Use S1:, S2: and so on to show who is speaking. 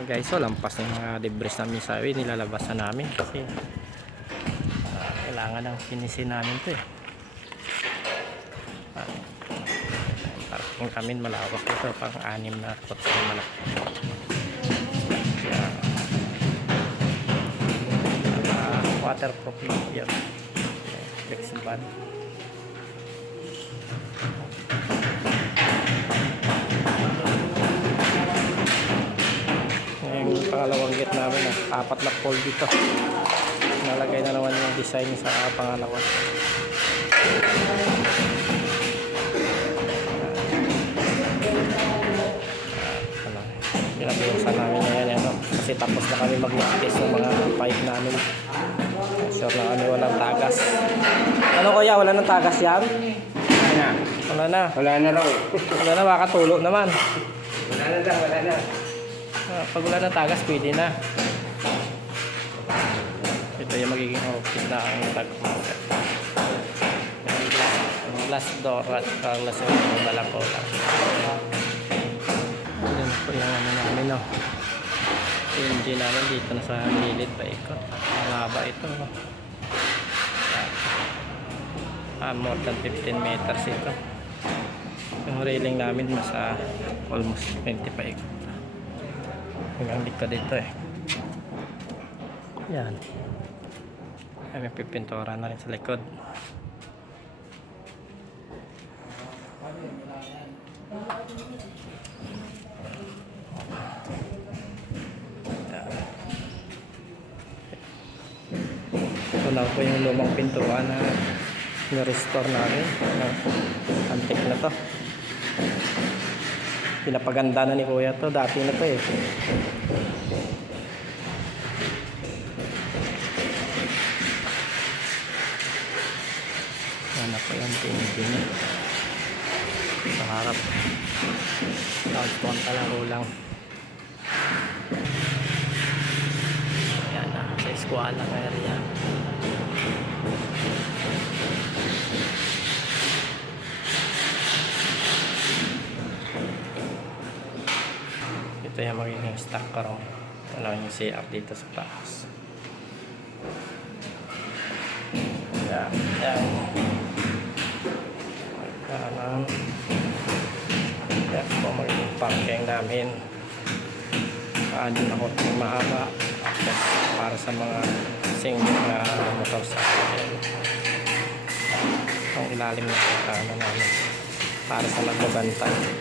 S1: Guys, so lampas ng mga debris namin sa highway, nilalabas na namin kasi ah, kailangan ng finisin namin to eh. Ah, parking kami malawak ito, pang anim na kotse na malaki. Kaya, ah, waterproof na yan. Flexible. Pangalawang gate namin, ah, apat na pole dito. Nalagay na naman yung design sa pangalawa. Ano, pinabuhusan namin na yan, ano, kasi tapos na kami mag-practice ng mga pipe namin. Sure na kami walang tagas. Ano kuya, wala nang tagas yan?
S2: Wala na.
S1: Wala na.
S2: Wala na raw.
S1: Wala na, baka tulo naman.
S2: Wala na daw, wala na.
S1: Ah, pag wala ng tagas, pwede na. Ito yung magiging outfit na ang tag Ang glass door at ang glass door ng malako lang. Yan po yung ano namin, no. Engine namin dito na sa gilid pa ikot. Ang haba ito, no. Ah, more than 15 meters ito. Yung railing namin nasa almost 20 pa ikot hanggang dito dito eh. Yan. Ay may pipintura na rin sa likod. Ito na po yung lumang pintuan na na-restore namin. Ah, antik na to pinapaganda na ni kuya to dati na to eh. Yan po yung pinigin sa harap. Tapos konta lang ulang yan na sa eskwala area ito yung magiging stock car ano yung CR dito sa taas. Yan yan kanan yan po magiging parking namin. Anin ako mahaba. Para sa mga single na motorcycle ang ilalim na ano namin. Para sa magbabantay